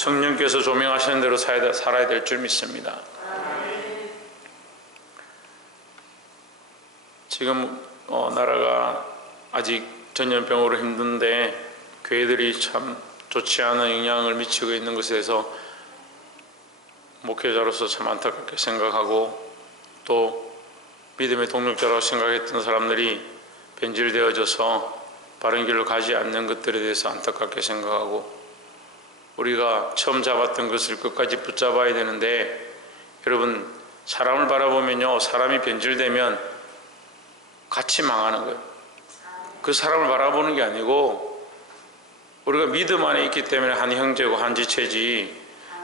성령께서 조명하시는 대로 살아야 될 줄 믿습니다. 지금 나라가 아직 전염병으로 힘든데 교회들이 참 좋지 않은 영향을 미치고 있는 것에 대해서 목회자로서 참 안타깝게 생각하고, 또 믿음의 동력자라고 생각했던 사람들이 변질되어져서 바른 길로 가지 않는 것들에 대해서 안타깝게 생각하고, 우리가 처음 잡았던 것을 끝까지 붙잡아야 되는데, 여러분, 사람을 바라보면요, 사람이 변질되면 같이 망하는 거예요. 그 사람을 바라보는 게 아니고 우리가 믿음 안에 있기 때문에 한 형제고 한 지체지,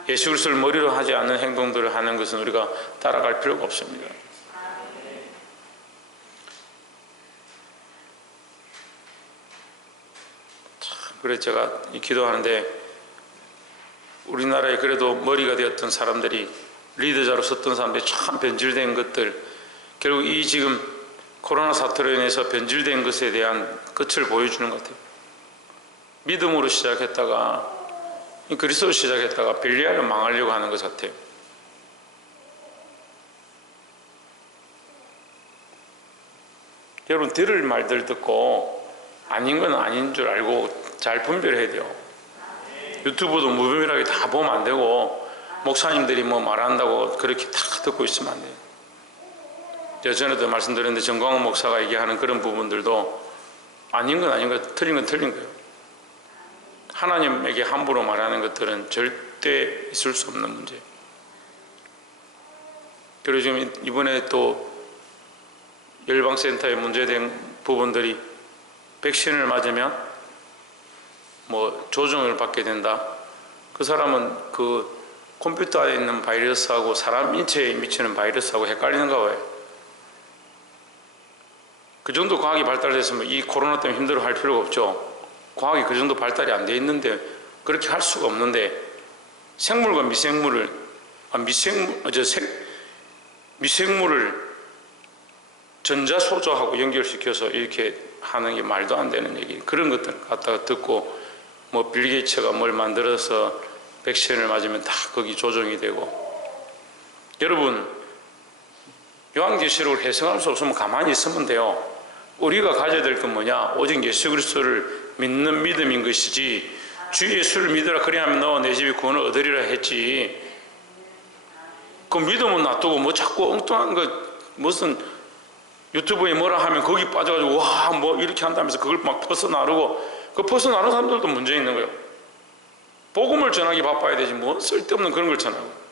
예수 그리스도를 머리로 하지 않는 행동들을 하는 것은 우리가 따라갈 필요가 없습니다. 그래서 제가 기도하는데, 우리나라에 그래도 머리가 되었던 사람들이, 리더자로 섰던 사람들이 참 변질된 것들, 결국 이 지금 코로나 사태로 인해서 변질된 것에 대한 끝을 보여주는 것 같아요. 믿음으로 시작했다가, 그리스도로 시작했다가 벨리알로 망하려고 하는 것 같아요. 여러분, 들을 말들 듣고 아닌 건 아닌 줄 알고 잘 분별해야 돼요. 유튜브도 무분별하게 다 보면 안 되고, 목사님들이 뭐 말한다고 그렇게 다 듣고 있으면 안 돼요. 예전에도 말씀드렸는데, 정광훈 목사가 얘기하는 그런 부분들도 아닌 건 아닌 거, 틀린 건 틀린 거예요. 하나님에게 함부로 말하는 것들은 절대 있을 수 없는 문제예요. 그리고 지금 이번에 또 열방센터에 문제된 부분들이, 백신을 맞으면 뭐 조정을 받게 된다. 그 사람은 그 컴퓨터 안에 있는 바이러스하고 사람 인체에 미치는 바이러스하고 헷갈리는가 봐요. 그 정도 과학이 발달됐으면 이 코로나 때문에 힘들어 할 필요가 없죠. 과학이 그 정도 발달이 안 돼 있는데 그렇게 할 수가 없는데, 생물과 미생물을 미생물을 전자소저하고 연결시켜서 이렇게 하는 게 말도 안 되는 얘기. 그런 것들 갖다가 듣고, 뭐 빌 게이츠가 뭘 만들어서 백신을 맞으면 다 거기 조정이 되고. 여러분, 요한계시록을 해석할 수 없으면 가만히 있으면 돼요. 우리가 가져야 될 건 뭐냐? 오직 예수 그리스도를 믿는 믿음인 것이지, 주 예수를 믿으라 그리하면 너와 내 집이 구원을 얻으리라 했지. 그 믿음은 놔두고 뭐 자꾸 엉뚱한 거, 무슨 유튜브에 뭐라 하면 거기 빠져가지고 와 뭐 이렇게 한다면서 그걸 막 퍼져나르고, 그 퍼져나르는 사람들도 문제 있는 거예요. 복음을 전하기 바빠야 되지 뭐 쓸데없는 그런 걸 전하고.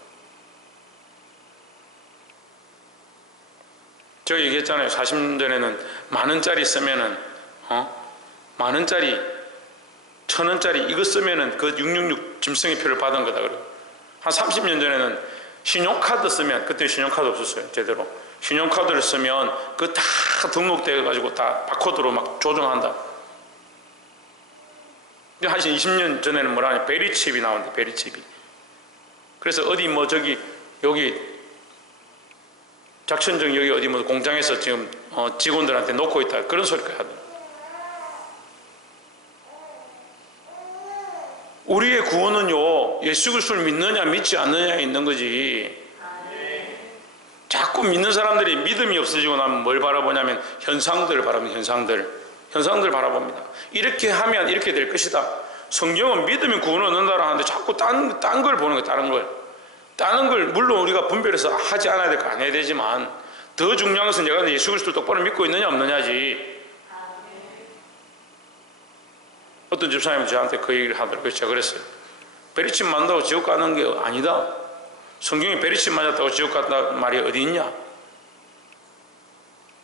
제가 얘기했잖아요. 40년 전에는 만원짜리 쓰면은 만원짜리 1000원짜리 이거 쓰면은 그 666 짐승의표를 받은 거다 그래요. 한 30년 전에는 신용카드 쓰면, 그때 신용카드 없었어요 제대로. 신용카드를 쓰면 그거 다 등록돼 가지고 다 바코드로 막 조정한다. 근데 한 20년 전에는 뭐라 하냐, 베리칩이 나온대. 베리칩이. 그래서 어디 뭐 저기 여기 작천정 여기 어디 뭐 공장에서 지금 직원들한테 놓고 있다, 그런 소리까지 하더라고요. 우리의 구원은요, 예수 그리스도를 믿느냐 믿지 않느냐에 있는 거지. 자꾸 믿는 사람들이 믿음이 없어지고 나면 뭘 바라보냐면 현상들을 바라봅니다. 현상들을 바라봅니다. 이렇게 하면 이렇게 될 것이다. 성경은 믿음이 구원을 얻는다고 하는데 자꾸 딴 걸 보는 거예요. 다른 걸 물론 우리가 분별해서 하지 않아야 될 거 안 해야 되지만, 더 중요한 것은 내가 예수 그리스도를 똑바로 믿고 있느냐 없느냐지. 어떤 집사님이 저한테 그 얘기를 하더라고요. 제가 그랬어요. 베리칩 맞는다고 지옥 가는 게 아니다. 성경에 베리칩 맞았다고 지옥 갔다는 말이 어디 있냐?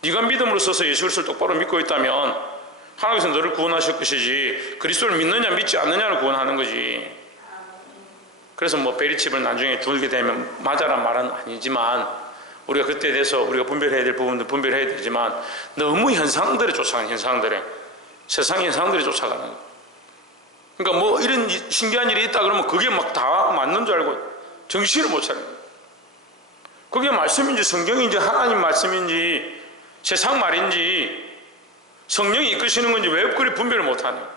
네가 믿음으로 써서 예수 그리스도를 똑바로 믿고 있다면 하나님께서 너를 구원하실 것이지, 그리스도를 믿느냐 믿지 않느냐를 구원하는 거지. 그래서 뭐 베리칩을 나중에 두게 되면 맞아란 말은 아니지만, 우리가 그때에 대해서 우리가 분별해야 될 부분도 분별해야 되지만, 너무 현상들에 쫓아가는, 세상 현상들에 쫓아가는 거예요. 그러니까 뭐 이런 신기한 일이 있다 그러면 그게 막 다 맞는 줄 알고 정신을 못 차려요. 그게 말씀인지 성경인지 하나님 말씀인지 세상 말인지 성령이 이끄시는 건지 왜 그리 분별을 못하냐.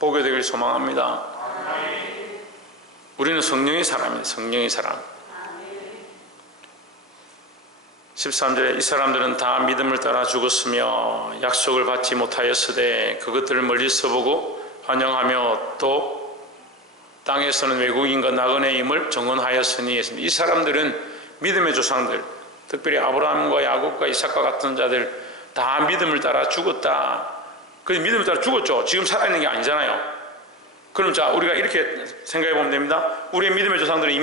보게 되길 소망합니다. 우리는 성령의 사람이에요. 성령의 사람. 13절에 이 사람들은 다 믿음을 따라 죽었으며 약속을 받지 못하였으되 그것들을 멀리서 보고 환영하며 또 땅에서는 외국인과 나그네임을 정언하였으니. 이 사람들은 믿음의 조상들, 특별히 아브라함과 야곱과 이삭과 같은 자들 다 믿음을 따라 죽었다. 그 믿음을 따라 죽었죠. 지금 살아있는 게 아니잖아요. 그럼 자, 우리가 이렇게 생각해 보면 됩니다. 우리의 믿음의 조상들은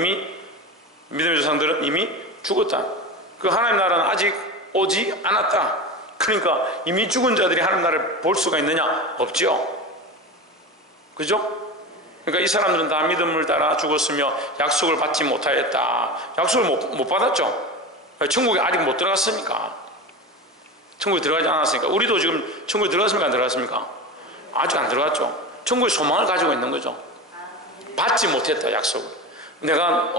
이미 죽었다. 그 하나님 나라는 아직 오지 않았다. 그러니까 이미 죽은 자들이 하나님 나라를 볼 수가 있느냐? 없죠. 그죠? 그러니까 이 사람들은 다 믿음을 따라 죽었으며 약속을 받지 못하였다. 약속을 못 받았죠. 천국에 아직 못 들어갔으니까. 천국에 들어가지 않았으니까. 우리도 지금 천국에 들어갔습니까? 안 들어갔습니까? 아직 안 들어갔죠. 천국의 소망을 가지고 있는 거죠. 받지 못했다, 약속을. 내가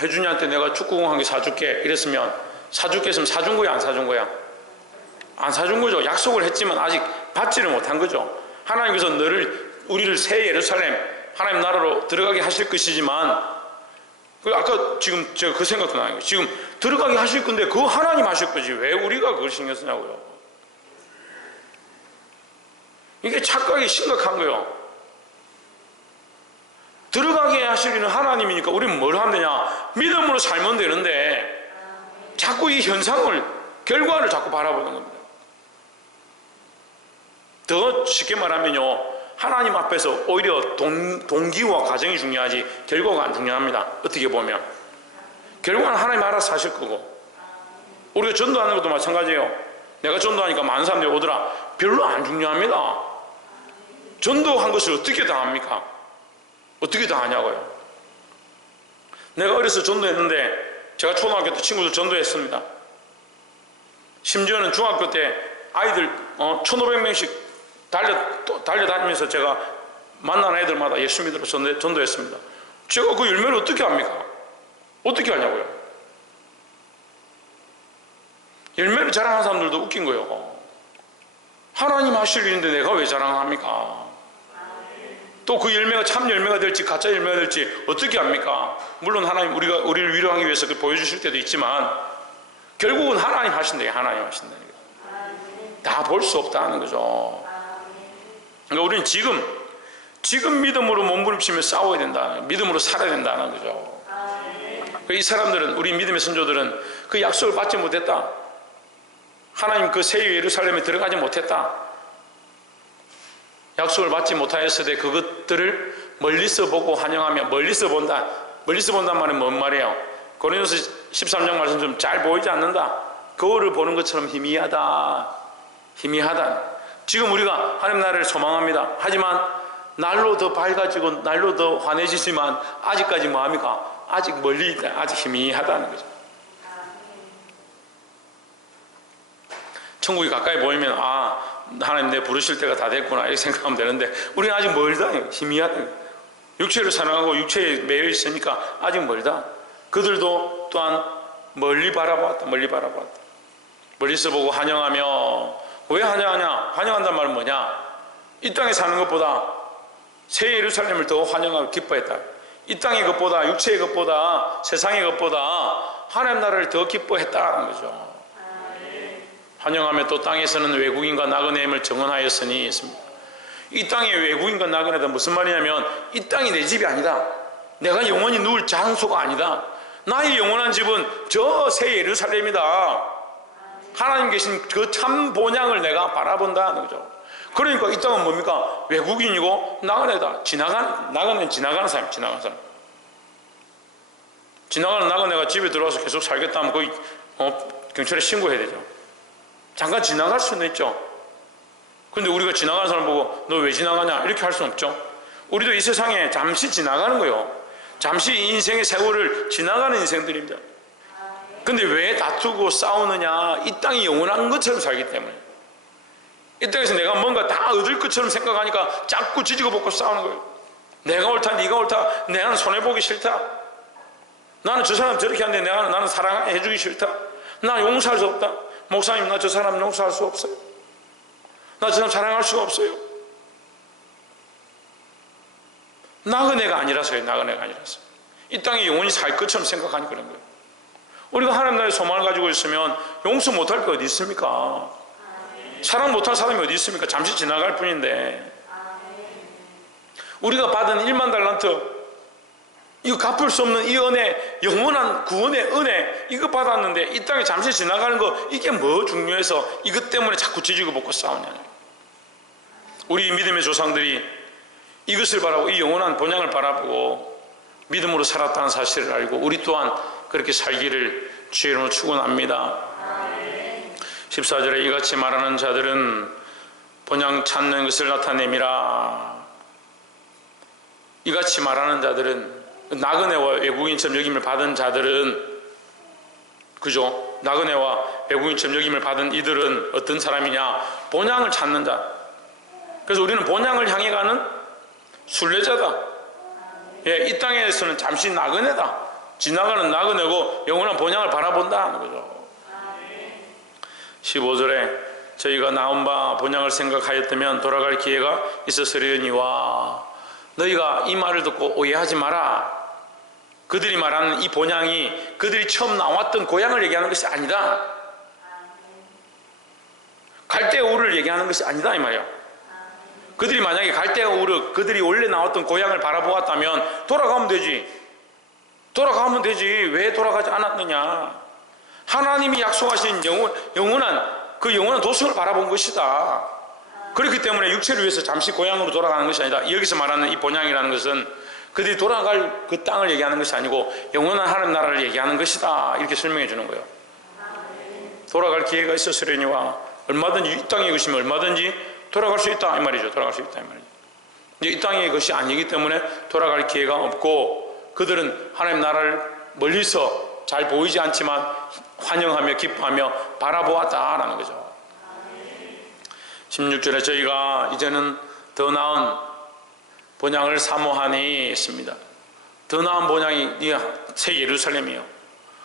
혜준이한테 내가 축구공 한 개 사줄게 이랬으면 사줄게 했으면 사준 거야, 안 사준 거야? 안 사준 거죠. 약속을 했지만 아직 받지를 못한 거죠. 하나님께서 우리를 새 예루살렘 하나님 나라로 들어가게 하실 것이지만, 아까 지금 제가 그 생각도 나요. 지금 들어가게 하실 건데 그거 하나님 하실 거지 왜 우리가 그걸 신경 쓰냐고요. 이게 착각이 심각한 거예요. 들어가게 하시리는 하나님이니까 우리는 뭘 하면 되냐? 믿음으로 살면 되는데 자꾸 이 현상을, 결과를 자꾸 바라보는 겁니다. 더 쉽게 말하면요, 하나님 앞에서 오히려 동기와 과정이 중요하지 결과가 안 중요합니다. 어떻게 보면 결과는 하나님 알아서 하실 거고, 우리가 전도하는 것도 마찬가지예요. 내가 전도하니까 많은 사람들이 오더라. 별로 안 중요합니다. 전도한 것을 어떻게 다 합니까? 어떻게 다 하냐고요. 내가 어려서 전도했는데, 제가 초등학교 때 친구들 전도했습니다. 심지어는 중학교 때 아이들 1,500명씩 달려다니면서 제가 만나는 애들마다 예수 믿으러 전도했습니다. 제가 그 열매를 어떻게 합니까? 어떻게 하냐고요. 열매를 자랑하는 사람들도 웃긴 거예요. 하나님 하실 일인데 내가 왜 자랑합니까? 또 그 열매가 참 열매가 될지 가짜 열매가 될지 어떻게 합니까? 물론 하나님 우리를 위로하기 위해서 보여주실 때도 있지만 결국은 하나님 하신다니까. 하나님 하신다니까. 다 볼 수 없다는 거죠. 그러니까 우리는 지금 믿음으로 몸부림치며 싸워야 된다. 믿음으로 살아야 된다는 거죠. 이 사람들은, 우리 믿음의 선조들은 그 약속을 받지 못했다. 하나님 그 새 예루살렘에 들어가지 못했다. 약속을 받지 못하였으되 그것들을 멀리서 보고 환영하며. 멀리서 본다. 멀리서 본다는 말은 뭔 말이에요? 고린도서 13장 말씀 좀 잘 보이지 않는다. 거울을 보는 것처럼 희미하다. 희미하다. 지금 우리가 하나님 나라를 소망합니다. 하지만 날로 더 밝아지고 날로 더 환해지지만 아직까지 뭐합니까? 아직 멀리 있다. 아직 희미하다는 거죠. 천국이 가까이 보이면 하나님 내 부르실 때가 다 됐구나 이렇게 생각하면 되는데 우리는 아직 멀다. 희미하다. 육체를 사랑하고 육체에 매여 있으니까 아직 멀다. 그들도 또한 멀리 바라보았다. 멀리서 보고 환영하며. 왜 환영하냐? 환영한다는 말은 뭐냐? 이 땅에 사는 것보다 새 예루살렘을 더 환영하고 기뻐했다. 이 땅의 것보다, 육체의 것보다, 세상의 것보다 하나님 나라를 더 기뻐했다는 거죠. 환영하며 또 땅에서는 외국인과 나그네임을 정언하였으니 했습니다. 이 땅의 외국인과 나그네다 무슨 말이냐면 이 땅이 내 집이 아니다. 내가 영원히 누울 장소가 아니다. 나의 영원한 집은 저 새 예루살렘이다. 하나님 계신 그 참 본향을 내가 바라본다는 거죠. 그러니까 이 땅은 뭡니까? 외국인이고 나그네다. 나그네는 지나가는 사람. 지나가는 나그네가 집에 들어와서 계속 살겠다면 거기 경찰에 신고해야 되죠. 잠깐 지나갈 수는 있죠. 그런데 우리가 지나가는 사람 보고 너 왜 지나가냐 이렇게 할 수는 없죠. 우리도 이 세상에 잠시 지나가는 거예요. 잠시 이 인생의 세월을 지나가는 인생들입니다. 근데 왜 다투고 싸우느냐? 이 땅이 영원한 것처럼 살기 때문에. 이 땅에서 내가 뭔가 다 얻을 것처럼 생각하니까 자꾸 지지고 볶고 싸우는 거예요. 내가 옳다, 네가 옳다, 나는 손해보기 싫다, 나는 저 사람 저렇게 하는데 나는 사랑해주기 싫다, 나 용서할 수 없다, 목사님 나 저 사람 용서할 수 없어요, 나 저 사람 사랑할 수가 없어요. 나그네가 아니라서요. 나그네가 아니라서. 이 땅에 영원히 살 것처럼 생각하니 그런 거예요. 우리가 하나님 나라의 소망을 가지고 있으면 용서 못할 게 어디 있습니까? 사랑 못할 사람이 어디 있습니까? 잠시 지나갈 뿐인데. 우리가 받은 1만 달란트, 이거 갚을 수 없는 이 은혜, 영원한 구원의 은혜, 이거 받았는데 이 땅에 잠시 지나가는 거, 이게 뭐 중요해서 이것 때문에 자꾸 지지고 볶고 싸우냐. 우리 믿음의 조상들이 이것을 바라고 이 영원한 본향을 바라보고 믿음으로 살았다는 사실을 알고 우리 또한 그렇게 살기를 주의 이름으로 축원합니다. 14절에 이같이 말하는 자들은 본향 찾는 것을 나타내미라. 이같이 말하는 자들은 나그네와 외국인처럼 여김을 받은 자들은, 그죠? 나그네와 외국인처럼 여김을 받은 이들은 어떤 사람이냐? 본향을 찾는 자. 그래서 우리는 본향을 향해 가는 순례자다. 예, 이 땅에서는 잠시 나그네다. 지나가는 나그네고 영원한 본향을 바라본다 하는 거죠. 15절에 저희가 나온 바 본향을 생각하였다면 돌아갈 기회가 있었으려니와, 너희가 이 말을 듣고 오해하지 마라. 그들이 말하는 이 본향이 그들이 처음 나왔던 고향을 얘기하는 것이 아니다. 갈대 우르를 얘기하는 것이 아니다 이 말이야. 그들이 만약에 갈대 우르, 그들이 원래 나왔던 고향을 바라보았다면 돌아가면 되지. 돌아가면 되지. 왜 돌아가지 않았느냐? 하나님이 약속하신 영원한 도성을 바라본 것이다. 그렇기 때문에 육체를 위해서 잠시 고향으로 돌아가는 것이 아니다. 여기서 말하는 이 본향이라는 것은 그들이 돌아갈 그 땅을 얘기하는 것이 아니고 영원한 하나님 나라를 얘기하는 것이다. 이렇게 설명해 주는 거예요. 돌아갈 기회가 있었으려니와, 얼마든지 이 땅의 것이면 얼마든지 돌아갈 수 있다 이 말이죠. 돌아갈 수 있다 이 말이죠. 이제 이 땅의 것이 아니기 때문에 돌아갈 기회가 없고, 그들은 하나님 나라를 멀리서 잘 보이지 않지만 환영하며 기뻐하며 바라보았다라는 거죠. 16절에 저희가 이제는 더 나은 본향을 사모하니 있습니다. 더 나은 본향이 새 예루살렘이요,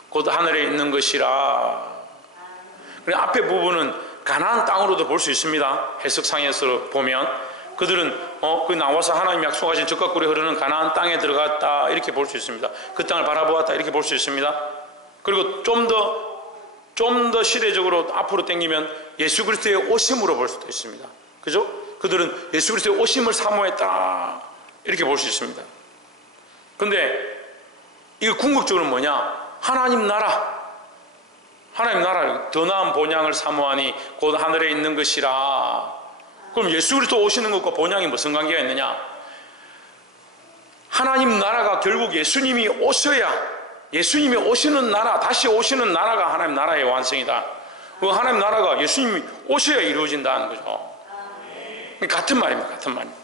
곧 하늘에 있는 것이라. 그리고 앞에 부분은 가나안 땅으로도 볼 수 있습니다. 해석상에서 보면 그들은 그 나와서 하나님 약속하신 적과 꿀이 흐르는 가나안 땅에 들어갔다 이렇게 볼 수 있습니다. 그 땅을 바라보았다 이렇게 볼 수 있습니다. 그리고 좀 더 시대적으로 앞으로 당기면 예수 그리스도의 오심으로 볼 수도 있습니다. 그죠? 그들은 예수 그리스도의 오심을 사모했다 이렇게 볼 수 있습니다. 근데 이거 궁극적으로 뭐냐? 하나님 나라, 더 나은 본향을 사모하니 곧 하늘에 있는 것이라. 그럼 예수 그리스도 오시는 것과 본향이 무슨 관계가 있느냐? 하나님 나라가 결국 예수님이 오셔야, 예수님이 오시는 나라, 다시 오시는 나라가 하나님 나라의 완성이다. 그 하나님 나라가 예수님이 오셔야 이루어진다는 거죠. 같은 말입니다. 같은 말입니다.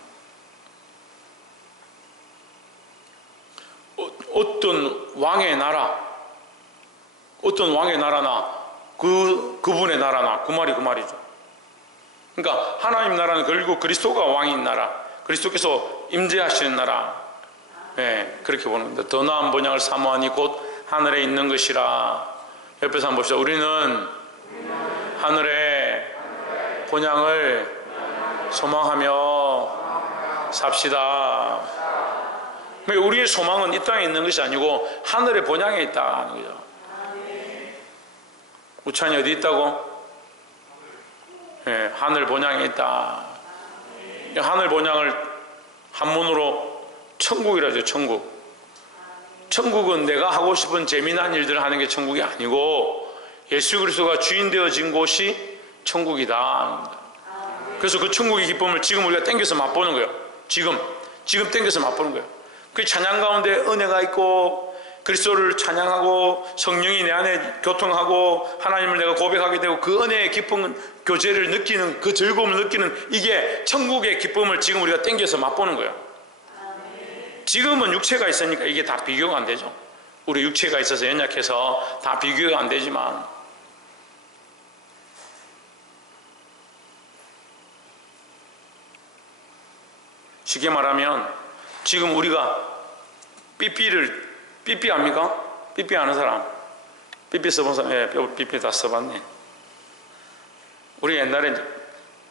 어떤 왕의 나라나 그분의 나라나 그 말이죠. 그러니까 하나님 나라는 결국 그리스도가 왕인 나라, 그리스도께서 임재하시는 나라. 네, 그렇게 보는 겁니다. 더 나은 본향을 사모하니 곧 하늘에 있는 것이라. 옆에서 한번 봅시다. 우리는 하늘에 본향을 소망하며 삽시다. 우리의 소망은 이 땅에 있는 것이 아니고 하늘의 본향에 있다는 거죠. 우찬이 어디 있다고? 네, 하늘 본향에 있다. 하늘 본향을 한문으로 천국이라죠. 천국은 내가 하고 싶은 재미난 일들을 하는 게 천국이 아니고 예수 그리스도가 주인 되어진 곳이 천국이다. 그래서 그 천국의 기쁨을 지금 우리가 땡겨서 맛보는 거예요. 지금 땡겨서 맛보는 거예요. 그 찬양 가운데 은혜가 있고 그리스도를 찬양하고 성령이 내 안에 교통하고 하나님을 내가 고백하게 되고 그 은혜의 기쁨, 교제를 느끼는 그 즐거움을 느끼는, 이게 천국의 기쁨을 지금 우리가 땡겨서 맛보는 거예요. 지금은 육체가 있으니까 이게 다 비교가 안 되죠. 우리 육체가 있어서 연약해서 다 비교가 안 되지만, 쉽게 말하면 지금 우리가 삐삐 압니까? 삐삐 아는 사람? 삐삐 써본 사람? 예, 삐삐 다 써봤네. 우리 옛날에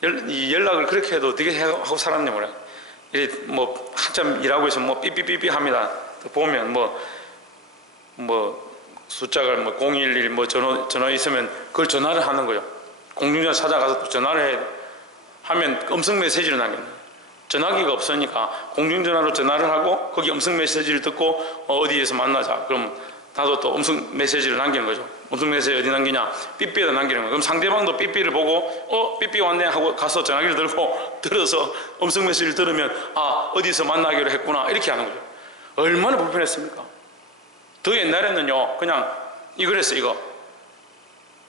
연락을 그렇게 해도 어떻게 하고 살았냐 몰라. 뭐 한참 일하고 있으면 뭐 삐삐삐삐 합니다. 보면 뭐 숫자가 뭐 011 뭐 전화 있으면 그걸 전화를 하는 거예요. 공중전화 찾아가서 또 전화를 해야 돼. 하면 음성 메시지를 남겨요. 전화기가 없으니까 공중전화로 전화를 하고 거기 음성 메시지를 듣고 어디에서 만나자. 그럼 나도 또 음성 메시지를 남기는 거죠. 음성 메시지 어디 남기냐? 삐삐에다 남기는 거예요. 그럼 상대방도 삐삐를 보고 삐삐 왔네 하고 가서 전화기를 들어서 음성 메시지를 들으면 어디서 만나기로 했구나 이렇게 하는 거죠. 얼마나 불편했습니까? 더 옛날에는요 그냥 이거랬어. 이거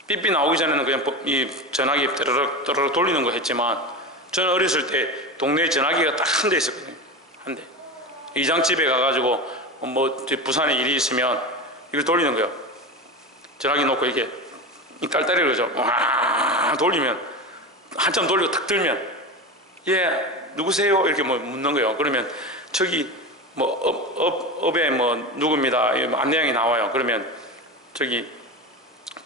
삐삐 나오기 전에는 그냥 이 전화기 떠르륵 돌리는 거 했지만 저는 어렸을 때 동네에 전화기가 딱 한 대 있었거든요. 한 대. 이장집에 가가지고 뭐 부산에 일이 있으면 이걸 돌리는 거예요. 전화기 놓고 이렇게 이 딸딸이를 그러죠. 와 돌리면 한참 돌리고 탁 들면 예 누구세요? 이렇게 뭐 묻는 거예요. 그러면 저기 뭐 업에 뭐 누구입니다. 안내양이 나와요. 그러면 저기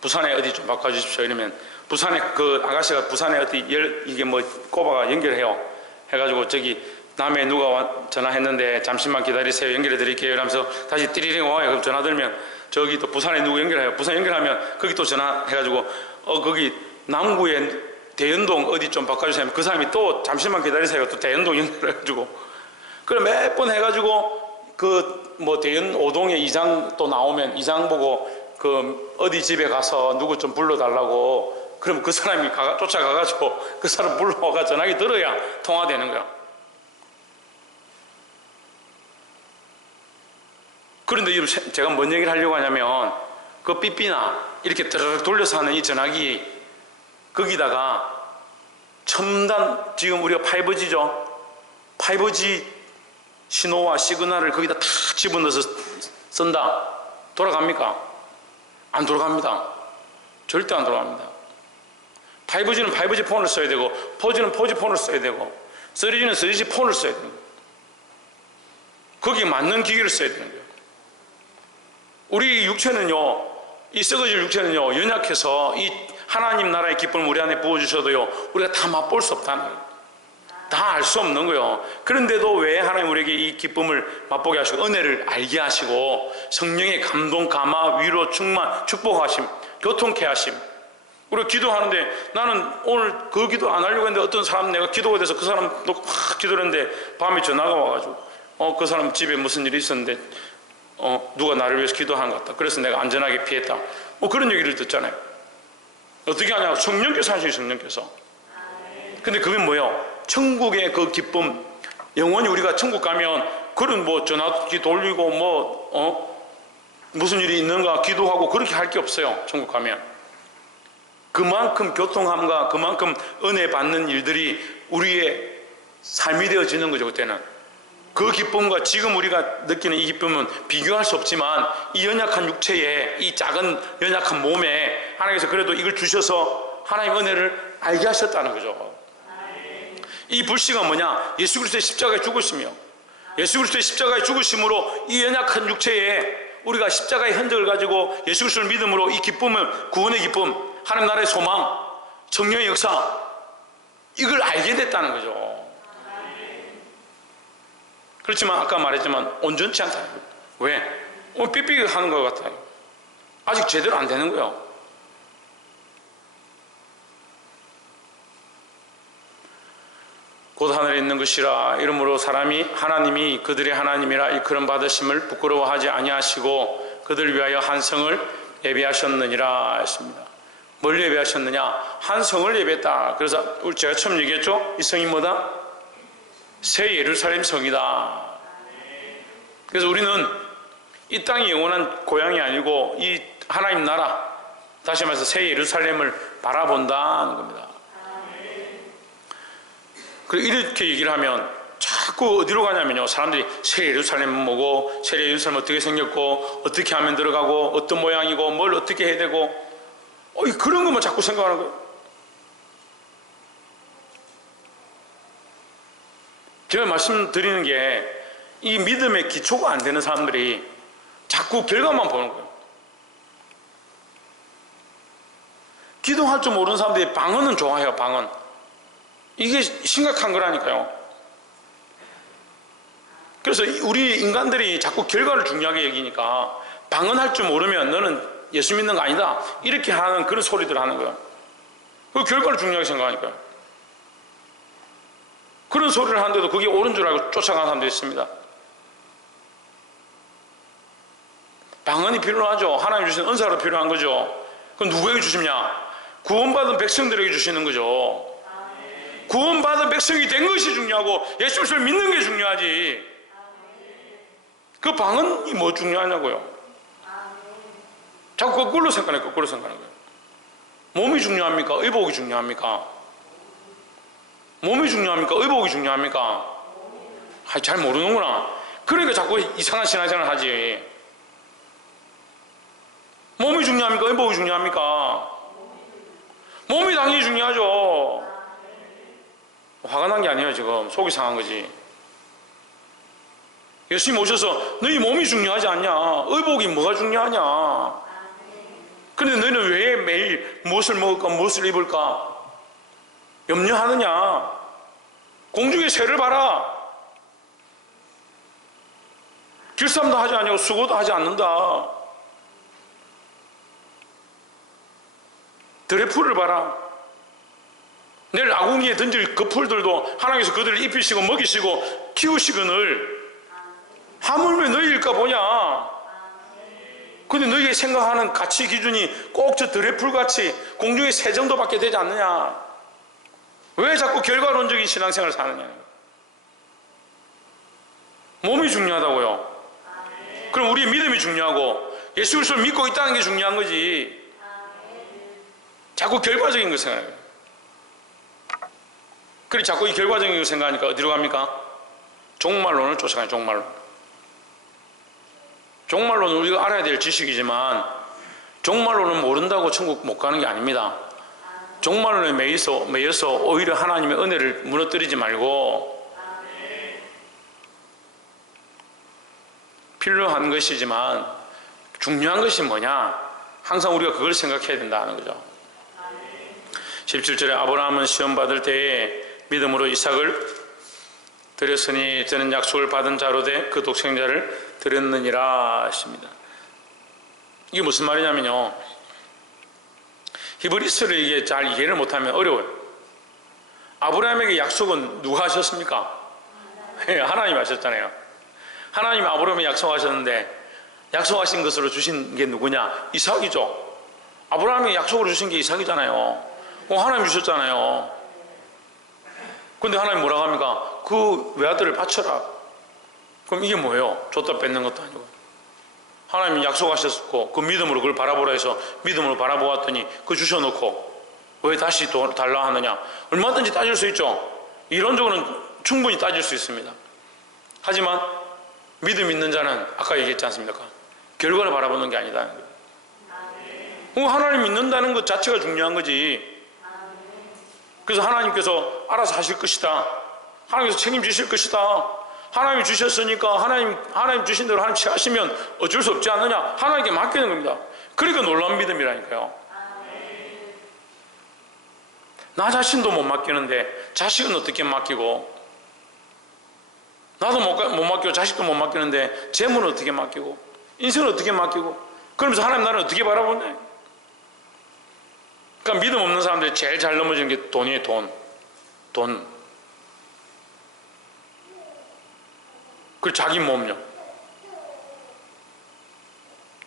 부산에 어디 좀 바꿔주십시오. 이러면 부산에 그 아가씨가 부산에 어디 이게 뭐 꼽아가 연결해요. 해가지고 저기 남해 누가 전화했는데 잠시만 기다리세요. 연결해 드릴게요. 이러면서 다시 띠리링 와요. 그럼 전화 들면 저기 또 부산에 누구 연결해요. 부산 연결하면 거기 또 전화해가지고 거기 남구에 대연동 어디 좀 바꿔주세요. 그 사람이 또 잠시만 기다리세요. 또 대연동 연결해가지고 그럼 몇 번 해가지고 그 뭐 대연 오동에 이장 또 나오면 이장 보고 그 어디 집에 가서 누구 좀 불러달라고 그럼 그 사람이 쫓아가가지고 그 사람 불러가 전화기 들어야 통화되는 거야. 그런데 제가 뭔 얘기를 하려고 하냐면 그 삐삐나 이렇게 드르륵 돌려서 하는 이 전화기 거기다가 첨단 지금 우리가 5G죠. 5G 신호와 시그널을 거기다 다 집어넣어서 쓴다. 돌아갑니까? 안 돌아갑니다. 절대 안 돌아갑니다. 5G는 5G 폰을 써야 되고 4G는 4G 폰을 써야 되고 3G는 3G 폰을 써야 되고 거기에 맞는 기기를 써야 되는 거예요. 우리 육체는요, 이 썩어질 육체는요 연약해서 이 하나님 나라의 기쁨을 우리 안에 부어주셔도요 우리가 다 맛볼 수 없다는 거예요. 다 알 수 없는 거예요. 그런데도 왜 하나님 우리에게 이 기쁨을 맛보게 하시고 은혜를 알게 하시고 성령의 감동, 감화, 위로, 충만, 축복하심, 교통케 하심. 우리가 기도하는데 나는 오늘 그 기도 안 하려고 했는데 어떤 사람 내가 기도가 돼서 그 사람도 확 기도를 했는데 밤에 전화가 와가지고 그 사람 집에 무슨 일이 있었는데 누가 나를 위해서 기도한 것 같다. 그래서 내가 안전하게 피했다. 그런 얘기를 듣잖아요. 어떻게 하냐? 성령께서 하시죠. 성령께서. 근데 그게 뭐예요? 천국의 그 기쁨, 영원히 우리가 천국 가면 그런 뭐 전화기 돌리고 무슨 일이 있는가 기도하고 그렇게 할 게 없어요. 천국 가면 그만큼 교통함과 그만큼 은혜 받는 일들이 우리의 삶이 되어지는 거죠. 그때는 그 기쁨과 지금 우리가 느끼는 이 기쁨은 비교할 수 없지만 이 연약한 육체에 이 작은 연약한 몸에 하나님께서 그래도 이걸 주셔서 하나님의 은혜를 알게 하셨다는 거죠. 이 불씨가 뭐냐? 예수 그리스도의 십자가에 죽으시며 예수 그리스도의 십자가에 죽으심으로 이 연약한 육체에 우리가 십자가의 흔적을 가지고 예수 그리스도를 믿음으로 이 기쁨을 구원의 기쁨, 하나님 나라의 소망, 성령의 역사 이걸 알게 됐다는 거죠. 그렇지만 아까 말했지만 온전치 않다. 왜? 삐삐 하는 것 같아요. 아직 제대로 안 되는 거예요. 곧 하늘에 있는 것이라 이러므로 하나님이 그들의 하나님이라 일컬음 받으심을 부끄러워하지 아니하시고 그들을 위하여 한 성을 예비하셨느니라 했습니다. 뭘 예비하셨느냐? 한 성을 예비했다. 그래서 제가 처음 얘기했죠? 이 성이 뭐다? 새 예루살렘 성이다. 그래서 우리는 이 땅이 영원한 고향이 아니고 이 하나님 나라, 다시 말해서 새 예루살렘을 바라본다는 겁니다. 이렇게 얘기를 하면 자꾸 어디로 가냐면요, 사람들이 새 예루살렘은 뭐고, 새 예루살렘 어떻게 생겼고, 어떻게 하면 들어가고, 어떤 모양이고, 뭘 어떻게 해야 되고, 그런 것만 자꾸 생각하는 거예요. 제가 말씀드리는 게 이 믿음의 기초가 안 되는 사람들이 자꾸 결과만 보는 거예요. 기도할 줄 모르는 사람들이 방언은 좋아해요. 방언. 이게 심각한 거라니까요. 그래서 우리 인간들이 자꾸 결과를 중요하게 여기니까 방언할 줄 모르면 너는 예수 믿는 거 아니다 이렇게 하는 그런 소리들을 하는 거예요. 그 결과를 중요하게 생각하니까요. 그런 소리를 하는데도 그게 옳은 줄 알고 쫓아가는 사람도 있습니다. 방언이 필요하죠. 하나님 주신 은사로 필요한 거죠. 그건 누구에게 주시냐? 구원받은 백성들에게 주시는 거죠. 구원받은 백성이 된 것이 중요하고 예수 그리스도를 믿는 게 중요하지. 그 방언이 뭐 중요하냐고요. 자꾸 거꾸로 생각하는 거예요. 몸이 중요합니까? 의복이 중요합니까? 몸이 중요합니까? 의복이 중요합니까? 잘 모르는구나. 그러니까 자꾸 이상한 신앙생활을 하지. 몸이 중요합니까? 의복이 중요합니까? 몸이 당연히 중요하죠. 화가 난 게 아니에요. 지금 속이 상한 거지. 예수님 오셔서 너희 몸이 중요하지 않냐? 의복이 뭐가 중요하냐? 그런데 너희는 왜 매일 무엇을 먹을까 무엇을 입을까 염려하느냐? 공중의 새를 봐라. 길쌈도 하지 않고 수고도 하지 않는다. 들의 풀을 봐라. 내일 아궁이에 던질 그 풀들도 하나님께서 그들을 입히시고 먹이시고 키우시거늘 하물며 너희일까 보냐. 근데 너희가 생각하는 가치 기준이 꼭 저 들의 풀같이 공중의 새 정도밖에 되지 않느냐. 왜 자꾸 결과론적인 신앙생활을 사느냐. 몸이 중요하다고요. 그럼 우리의 믿음이 중요하고 예수 그리스도를 믿고 있다는 게 중요한 거지. 자꾸 결과적인 걸 생각해요. 그래 자꾸 이 결과적인 걸 생각하니까 어디로 갑니까? 종말론을 쫓아가요. 종말론은 우리가 알아야 될 지식이지만 종말론은 모른다고 천국 못 가는 게 아닙니다. 종말론에 매여서 오히려 하나님의 은혜를 무너뜨리지 말고 필요한 것이지만 중요한 것이 뭐냐? 항상 우리가 그걸 생각해야 된다는 거죠. 17절에 아브라함은 시험 받을 때에 믿음으로 이삭을 드렸으니 저는 약속을 받은 자로 돼 그 독생자를 드렸느니라 하십니다. 이게 무슨 말이냐면요, 히브리서를 이게 잘 이해를 못하면 어려워요. 아브라함에게 약속은 누가 하셨습니까? 하나님 하셨잖아요. 하나님 아브라함에 약속하셨는데 약속하신 것으로 주신 게 누구냐? 이삭이죠. 아브라함에게 약속으로 주신 게 이삭이잖아요. 하나님 주셨잖아요. 근데 하나님 뭐라고 합니까? 그 외아들을 바쳐라. 그럼 이게 뭐예요? 줬다 뺏는 것도 아니고. 하나님이 약속하셨고 그 믿음으로 그걸 바라보라 해서 믿음으로 바라보았더니 그 주셔놓고 왜 다시 달라 하느냐? 얼마든지 따질 수 있죠. 이론적으로는 충분히 따질 수 있습니다. 하지만 믿음 있는 자는 아까 얘기했지 않습니까? 결과를 바라보는 게 아니다. 하나님 믿는다는 것 자체가 중요한 거지. 그래서 하나님께서 알아서 하실 것이다. 하나님께서 책임지실 것이다. 하나님이 주셨으니까 하나님 주신 대로 하나님 취하시면 어쩔 수 없지 않느냐. 하나님께 맡기는 겁니다. 그러니까 놀라운 믿음이라니까요. 나 자신도 못 맡기는데 자식은 어떻게 맡기고, 나도 못 맡기고 자식도 못 맡기는데 재물은 어떻게 맡기고, 인생은 어떻게 맡기고, 그러면서 하나님 나를 어떻게 바라보네. 그러니까 믿음 없는 사람들이 제일 잘 넘어지는 게 돈이에요. 돈. 그리고 자기 몸요.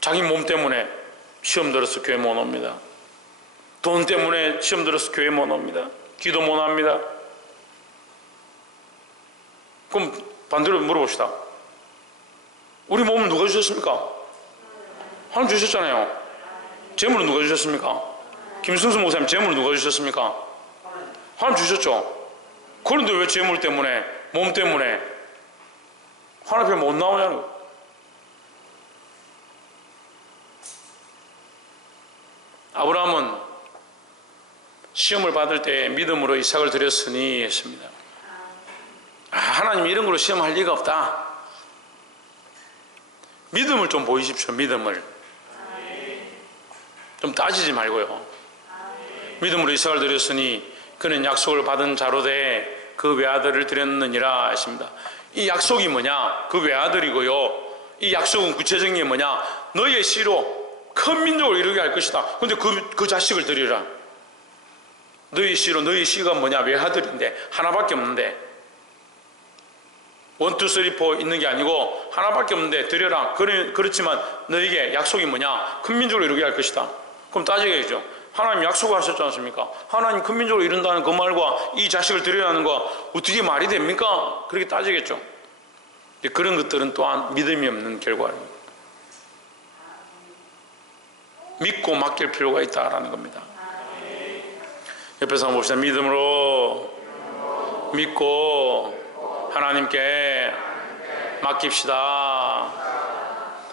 자기 몸 때문에 시험 들어서 교회 못 옵니다. 돈 때문에 시험 들어서 교회 못 옵니다. 기도 못 합니다. 그럼 반대로 물어봅시다. 우리 몸은 누가 주셨습니까? 하나님 주셨잖아요. 재물은 누가 주셨습니까? 김승수 목사님 재물 누가 주셨습니까? 하나님 주셨죠. 그런데 왜 재물 때문에, 몸 때문에 하나님 앞에 못 나오냐는 거예요. 아브라함은 시험을 받을 때 믿음으로 이삭을 드렸으니 했습니다. 하나님 이런 걸로 시험할 리가 없다. 믿음을 좀 보이십시오. 믿음을 좀 따지지 말고요. 믿음으로 이삭을 드렸으니 그는 약속을 받은 자로 돼 그 외아들을 드렸느니라 하십니다. 이 약속이 뭐냐? 그 외아들이고요. 이 약속은 구체적인 게 뭐냐? 너희의 씨로 큰 민족을 이루게 할 것이다. 근데 그 자식을 드리라. 너희 씨로, 너희 씨가 뭐냐? 외아들인데 하나밖에 없는데 1, 2, 3, 4 있는 게 아니고 하나밖에 없는데 드려라. 그렇지만 너에게 약속이 뭐냐? 큰 민족을 이루게 할 것이다. 그럼 따지겠죠. 하나님 약속을 하셨지 않습니까? 하나님 큰 민족을 이룬다는 그 말과 이 자식을 드려라는 거 어떻게 말이 됩니까? 그렇게 따지겠죠. 그런 것들은 또한 믿음이 없는 결과입니다. 믿고 맡길 필요가 있다라는 겁니다. 옆에서 한번 봅시다. 믿음으로 믿고 하나님께 맡깁시다.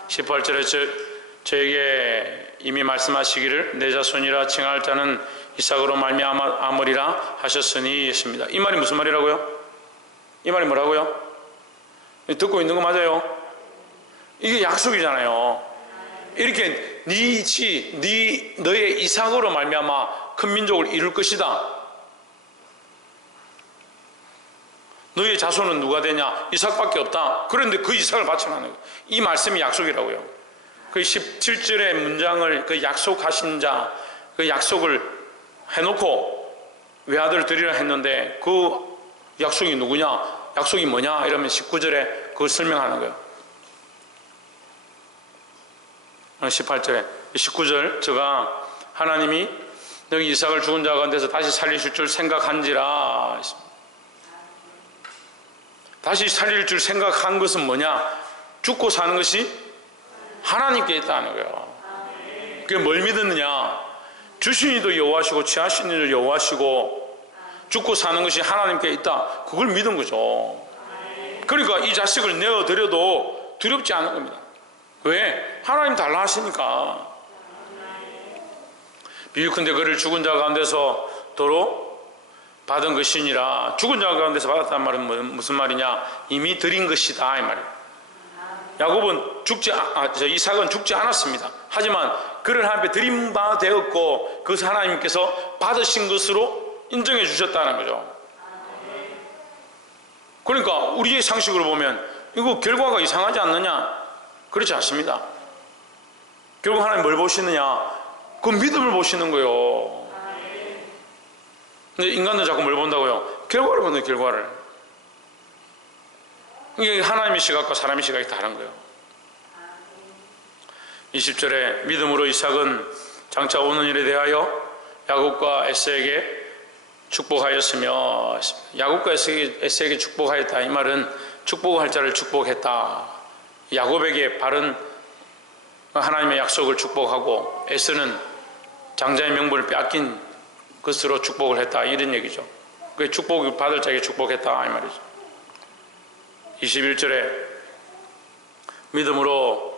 18절에 저에게 이미 말씀하시기를 내 자손이라 칭할 자는 이삭으로 말미암으리라 하셨으니 했습니다. 이 말이 무슨 말이라고요? 이 말이 뭐라고요? 듣고 있는 거 맞아요? 이게 약속이잖아요. 이렇게 너의 이삭으로 말미암아 큰 민족을 이룰 것이다. 너의 자손은 누가 되냐? 이삭밖에 없다. 그런데 그 이삭을 바쳐나는 거예요. 이 말씀이 약속이라고요. 그 17절의 문장을 그 약속하신 자, 그 약속을 해놓고 외아들 드리라 했는데 그 약속이 누구냐? 약속이 뭐냐? 이러면 19절에 그걸 설명하는 거예요. 18절에 19절 제가 하나님이 너희 이삭을 죽은 자 가운데서 다시 살리실 줄 생각한지라. 다시 살릴 줄 생각한 것은 뭐냐? 죽고 사는 것이 하나님께 있다는 거예요. 그게 뭘 믿었느냐? 주신 이도 여호와시고 취하신 이도 여호와시고 죽고 사는 것이 하나님께 있다. 그걸 믿은 거죠. 그러니까 이 자식을 내어드려도 두렵지 않은 겁니다. 왜? 하나님 달라 하시니까. 비유컨대 그를 죽은 자 가운데서 도로 받은 것이니라. 죽은 자 가운데서 받았다는 말은 무슨 말이냐? 이미 드린 것이다 이 말이에요. 야곱은 이삭은 죽지 않았습니다. 하지만 그를 하나님께 드린 바 되었고 그것을 하나님께서 받으신 것으로 인정해 주셨다는 거죠. 그러니까 우리의 상식으로 보면 이거 결과가 이상하지 않느냐? 그렇지 않습니다. 결국 하나님 뭘 보시느냐? 그 믿음을 보시는 거예요. 근데 인간은 자꾸 뭘 본다고요? 결과를 보는 결과를. 이게 하나님의 시각과 사람의 시각이 다른 거예요. 20절에 믿음으로 이삭은 장차 오는 일에 대하여 야곱과 에서에게 축복하였으며, 야곱과 에서에게 축복하였다. 이 말은 축복할 자를 축복했다. 야곱에게 바른 하나님의 약속을 축복하고 에서는 장자의 명분을 빼앗긴 것으로 축복을 했다. 이런 얘기죠. 그 축복을 받을 자에게 축복했다 이 말이죠. 21절에 믿음으로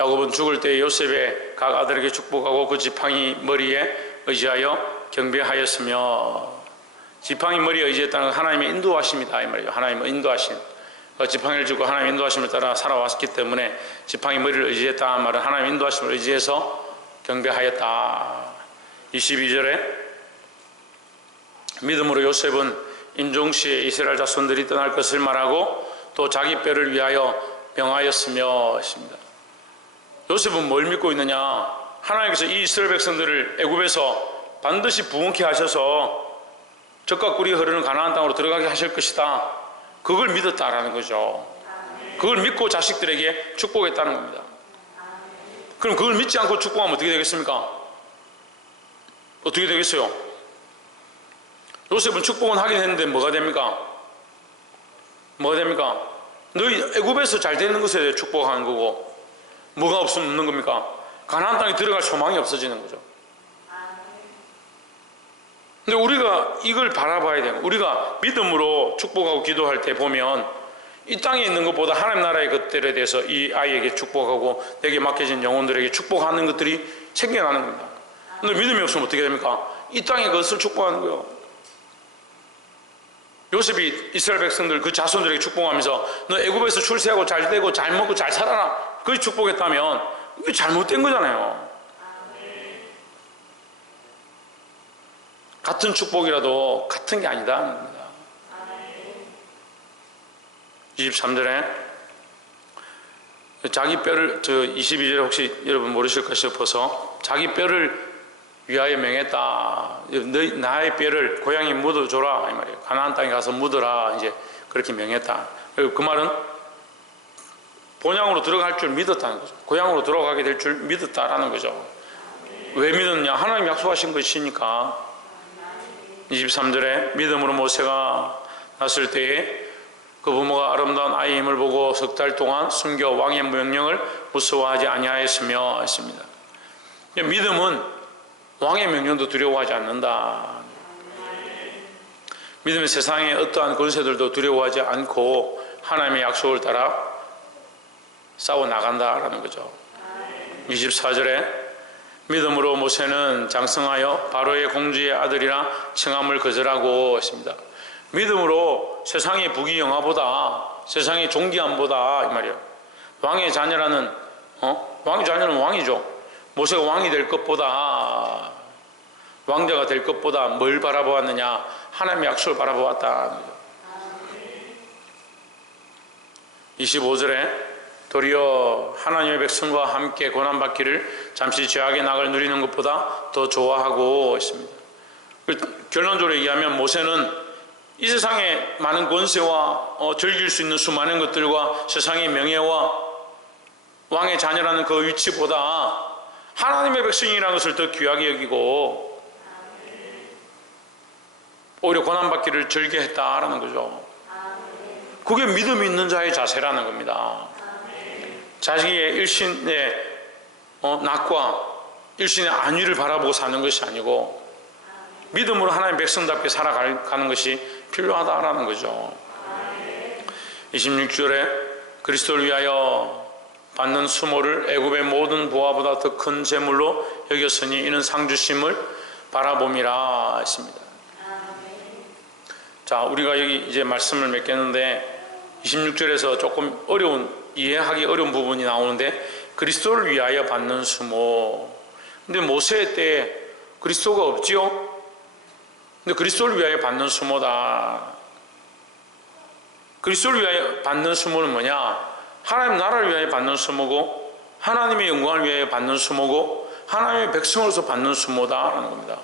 야곱은 죽을 때 요셉의 각 아들에게 축복하고 그 지팡이 머리에 의지하여 경배하였으며, 지팡이 머리에 의지했다는 건 하나님의 인도하심이다 이 말이죠. 하나님의 인도하심. 지팡이를 쥐고 하나님의 인도하심을 따라 살아왔기 때문에 지팡이 머리를 의지했다 말은 하나님의 인도하심을 의지해서 경배하였다. 22절에 믿음으로 요셉은 임종시에 이스라엘 자손들이 떠날 것을 말하고 또 자기 뼈를 위하여 명하였으며 했습니다. 요셉은 뭘 믿고 있느냐? 하나님께서 이 이스라엘 백성들을 애굽에서 반드시 부흥케 하셔서 젖과 꿀이 흐르는 가나안 땅으로 들어가게 하실 것이다. 그걸 믿었다라는 거죠. 그걸 믿고 자식들에게 축복했다는 겁니다. 그럼 그걸 믿지 않고 축복하면 어떻게 되겠습니까? 어떻게 되겠어요? 요셉은 축복은 하긴 했는데 뭐가 됩니까? 뭐가 됩니까? 너희 애굽에서 잘 되는 것에 대해 축복하는 거고, 뭐가 없는 겁니까? 가나안 땅에 들어갈 소망이 없어지는 거죠. 근데 우리가 이걸 바라봐야 돼요. 우리가 믿음으로 축복하고 기도할 때 보면 이 땅에 있는 것보다 하나님 나라의 것들에 대해서 이 아이에게 축복하고 내게 맡겨진 영혼들에게 축복하는 것들이 생겨나는 겁니다. 근데 믿음이 없으면 어떻게 됩니까? 이 땅의 것을 축복하는 거예요. 요셉이 이스라엘 백성들 그 자손들에게 축복하면서 너 애굽에서 출세하고 잘 되고 잘 먹고 잘 살아라, 그걸 축복했다면 이게 잘못된 거잖아요. 같은 축복이라도 같은 게 아니다는 겁니다. 23절에 자기 뼈를 22절에 혹시 여러분 모르실까 싶어서 자기 뼈를 위하여 명했다. 나의 뼈를 고향에 묻어줘라 이 말이에요. 가나안 땅에 가서 묻어라 이제 그렇게 명했다. 그 말은 본향으로 들어갈 줄 믿었다는 거죠. 고향으로 들어가게 될 줄 믿었다라는 거죠. 왜 믿었냐? 하나님 약속하신 것이니까. 23절에 믿음으로 모세가 났을 때에 그 부모가 아름다운 아이의 힘을 보고 석 달 동안 숨겨 왕의 명령을 무서워하지 아니하였으며 했습니다. 믿음은 왕의 명령도 두려워하지 않는다. 믿음은 세상의 어떠한 권세들도 두려워하지 않고 하나님의 약속을 따라 싸워 나간다라는 거죠. 24절에 믿음으로 모세는 장성하여 바로의 공주의 아들이라 칭함을 거절하고 했습니다. 믿음으로 세상의 부귀영화보다 세상의 존귀함보다 이 말이에요. 왕의 자녀라는 왕의 자녀는 왕이죠. 모세가 왕이 될 것보다 왕자가 될 것보다 뭘 바라보았느냐? 하나님의 약속을 바라보았다. 25절에 도리어 하나님의 백성과 함께 고난받기를 잠시 죄악의 낙을 누리는 것보다 더 좋아하고 있습니다. 결론적으로 얘기하면 모세는 이 세상의 많은 권세와 즐길 수 있는 수많은 것들과 세상의 명예와 왕의 자녀라는 그 위치보다 하나님의 백성이라는 것을 더 귀하게 여기고 오히려 고난받기를 즐겨했다라는 거죠. 그게 믿음이 있는 자의 자세라는 겁니다. 자기의 일신의 낙과 일신의 안위를 바라보고 사는 것이 아니고 믿음으로 하나님의 백성답게 살아가는 것이 필요하다라는 거죠. 26절에 그리스도를 위하여 받는 수모를 애굽의 모든 보화보다 더 큰 재물로 여겼으니 이는 상주심을 바라봄이라 했습니다. 자, 우리가 여기 이제 말씀을 맺겠는데 26절에서 조금 이해하기 어려운 부분이 나오는데 그리스도를 위하여 받는 수모. 근데 모세 때 그리스도가 없지요? 근데 그리스도를 위하여 받는 수모다. 그리스도를 위하여 받는 수모는 뭐냐? 하나님 나라를 위하여 받는 수모고 하나님의 영광을 위하여 받는 수모고 하나님의 백성으로서 받는 수모다라는 겁니다.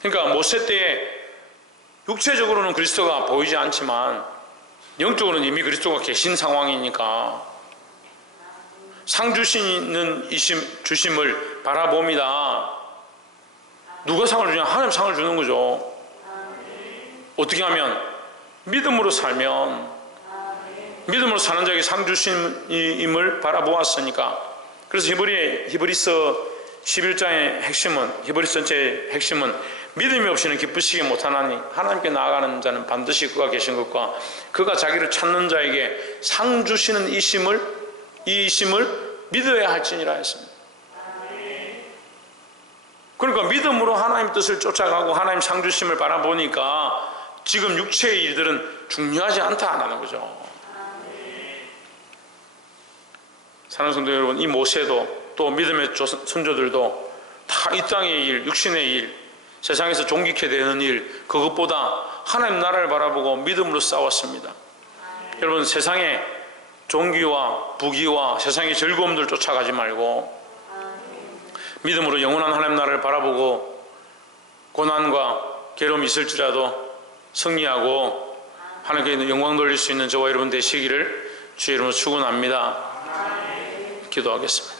그러니까 모세 때에 육체적으로는 그리스도가 보이지 않지만 영적으로는 이미 그리스도가 계신 상황이니까 상 주시는 주심을 바라봅니다. 누가 상을 주냐? 하나님 상을 주는 거죠. 어떻게 하면? 믿음으로 살면, 믿음으로 사는 자에게 상 주심임을 바라보았으니까. 그래서 히브리서 11장의 핵심은, 히브리서 전체의 핵심은 믿음이 없이는 기쁘시게 못하나니 하나님께 나아가는 자는 반드시 그가 계신 것과 그가 자기를 찾는 자에게 상 주시는 이 이심을 믿어야 할지니라 했습니다. 그러니까 믿음으로 하나님 뜻을 쫓아가고 하나님 상 주심을 바라보니까 지금 육체의 일들은 중요하지 않다는 거죠. 사랑하는 성도 여러분, 이 모세도 또 믿음의 선조들도 다 이 땅의 일, 육신의 일, 세상에서 존귀케 되는 일, 그것보다 하나님 나라를 바라보고 믿음으로 싸웠습니다. 여러분, 세상의 존귀와 부귀와 세상의 즐거움들 쫓아가지 말고 믿음으로 영원한 하나님 나라를 바라보고 고난과 괴로움이 있을지라도 승리하고 하나님께 영광 돌릴 수 있는 저와 여러분 되시기를 주의 이름으로 축원합니다. 기도하겠습니다.